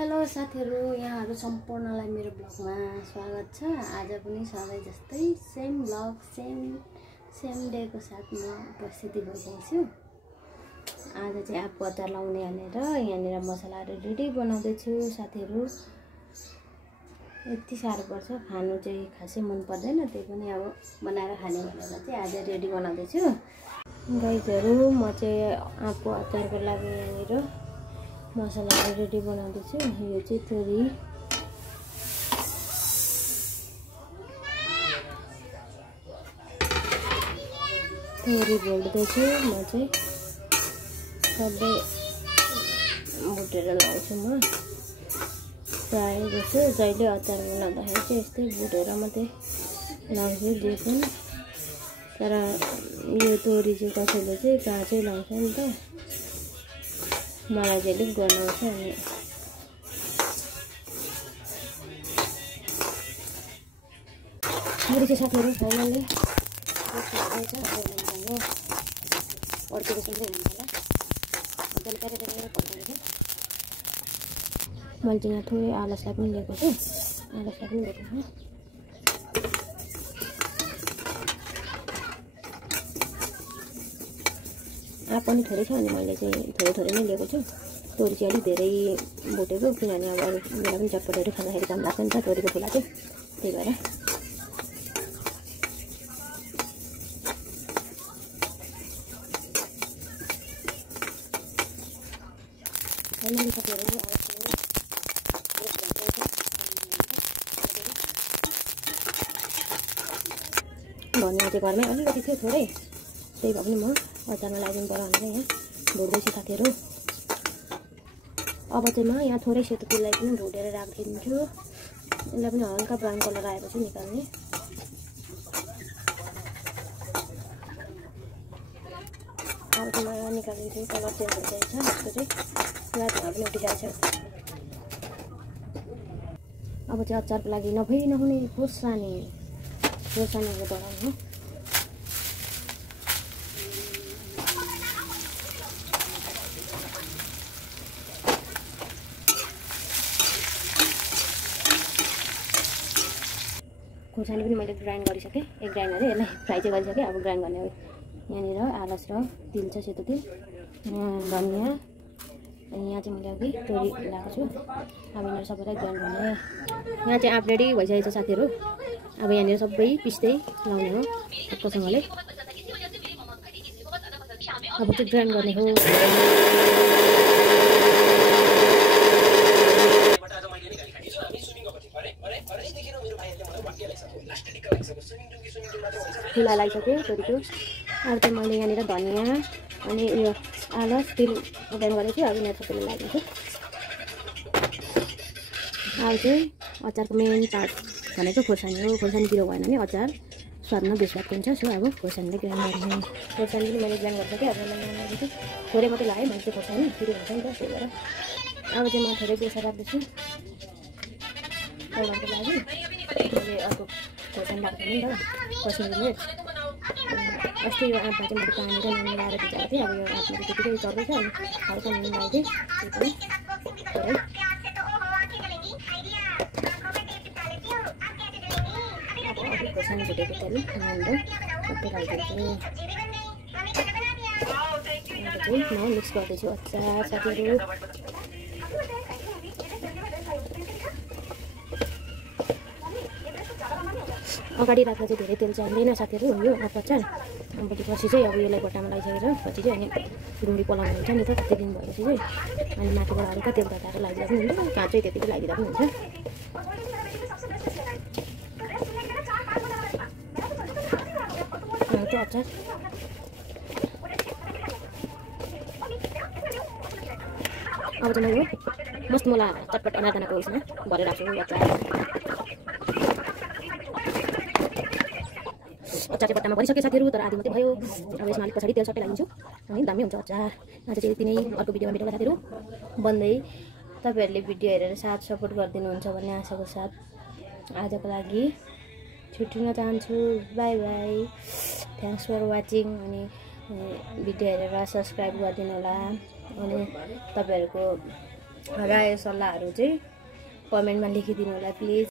Hello साथीहरु, यहाँहरु सम्पूर्णलाई मेरो ब्लगमा स्वागत छ। आज पनि सधैँ जस्तै सेम ब्लग सेम डेको साथ म उपस्थित भइसकेको छु। आज चाहिँ आँपको अचार लाउने भनेर यहाँनिर मसलाहरु रेडी बनाउँदै छु साथीहरु। यति साह्रो पर्छ, खानु चाहिँ खासै मन पर्दैन, त्यही पनि अब बनाएर खाने भनेर चाहिँ आज रेडी बनाउँदै छु। गाइजहरु, म चाहिँ आँपको अचारको लागि यहाँनिर मसलाहरु रेडी बनाउँदैछु। यो चाहिँ तोरी, भुट्दैछु। म चाहिँ सबै भुटेर लाउँछु। म प्रायः जस्तो जहिले अचार बनाउँदाखेरि चाहिँ यस्तै भुटेर मात्रै लाउँछु जे पनि। तर यो तोरी चाहिँ कसैले चाहिँ काँचै लाउँछ नि त, मलाई चाहिँ गर्नुहुन्छ अनि मेरो चाहिँ साथीहरु फाइनली मैले चाहिँ यहाँ थोरै आलसलाई पनि लिएको छु। आँप पनि थोरै छ अनि मैले चाहिँ थोरै नै लिएको छु। तोरी चाहिँ अलिक धेरै भुटेको, किनभने अब अरू बेला पनि चटपटहरू खाँदाखेरि काम लाग्छ नि त तोरीको फुला चाहिँ, त्यही भएर। धनिया चाहिँ घरमै अलिकति थियो थोरै, त्यही भए पनि म अचारमा लगाइदिनु पर्यो भनेर यहाँ भुट्दैछु साथीहरु। अब चाहिँ म यहाँ थोरै सेतो तिललाई पनि भुटेर राखिदिन्छु। यसलाई पनि हल्का ब्राउन कलर आएपछि निकाल्ने। अब चाहिँ म यहाँ निकालिदिन्छु, कलर चेन्ज भइसकेको छ। यसको चाहिँ पुरा धुवा पनि उठिसकेको छ। अब चाहिँ अचारको लागि नहुने खोर्सानीको बढाउनु हो। खोर्सानी पनि मैले ग्राइन्ड गरिसकेँ, एक ग्राइन्ड गरेँ, यसलाई फ्राई चाहिँ गरिसकेँ। अब ग्राइन्ड गर्ने यहाँनिर आलस र तिल छ, सेतो तिल, धनियाँ, अनि यहाँ चाहिँ मैले अघि तोरी लगाएको छु। अब यहाँनिर सबैलाई ग्राइन्ड गर्ने। यहाँ चाहिँ आँप रेडी भइसकेको छ साथीहरु। अब यहाँनिर सबै पिस्दै लाउने हो टक्कसँगले। अब चाहिँ ग्राइन्ड गर्ने हो। फुला लगाइसकेँ तोरीको। अब चाहिँ मैले यहाँनिर धनियाँ अनि यो आलस तिल ग्राइन्ड गरेको छु। अब यहाँ सबैले लगाइदिन्छु। अब चाहिँ अचारको मेन पार्ट भनेको खोर्सानी हो। खोर्सानी पिरो भएन भने अचार स्वादमा बेस्वादको हुन्छ। सो अब खोर्सानीले ग्राइन्ड गर्ने। खोर्सानी पनि मैले ग्राइन्ड गरिसकेँ। अब मैले लगाइदिन्छु। थोरै मात्रै लगाएँ, मैले चाहिँ खोर्सानी पिरो हुन्छ नि त, त्यही भएर। अब चाहिँ म थोरै बेसार राख्दैछु कलरको लागि। मैले अर्को खोर्सानी लगाएको थिएँ नि त, कश्मिरी मिर्च। अस्ति यो आँपमा चाहिँ मैले पानी र नुन लगाएर भिजाएको थिएँ। अब यो आँपमा चाहिँ त्यतिकै चल्दैछ, अनि हल्का नुन लगाइदिएँ। त्यो पनि थोरै। खोर्सानी भुटेको तेल राम्रो सबै लगाइदिन्छु। चाहिँ म मिक्स गर्दैछु अचार साथीहरु। अगाडि राख्दा चाहिँ धेरै तेल चाहिँदैन साथीहरु यो आँप अचार। पछि चाहिँ अब यसलाई बट्टामा लगाइसकेर पछि चाहिँ अनि ढुँडी पलाउनु हुन्छ नि त कति दिन भएपछि चाहिँ, अनि माथिबाट हल्का तेल तताएर लगाइदिँदा पनि हुन्छ, काँचै त्यतिकै लगाइदिँदा पनि हुन्छ। अचार अब चाहिँ मैले मस्त मला चटपट एनादानाको उयसमा भरेर राख्छु अचार। अचार चाहिँ बट्टामा भरिसकेँ साथीहरु, तर आधी मात्रै भयो। अब यसमा अलिक पछाडि तेल सट्टै लगाइदिन्छु अनि दामी हुन्छ अचार। आज चाहिँ यति नै, अर्को भिडियोमा भेटौँला साथीहरु। बन्दै तपाईहरुले भिडियो हेरेर साथ सपोर्ट गरिदिनुहुन्छ भन्ने आशाको साथ आजको लागि छुट्टिन चाहन्छु। Bye bye, thanks for watching. अनि भिडियो हेरेर सब्स्क्राइब गरिदिनु होला। अनि तपाईहरुको राय सल्लाहहरू चाहिँ कमेन्टमा लेखिदिनु होला प्लिज।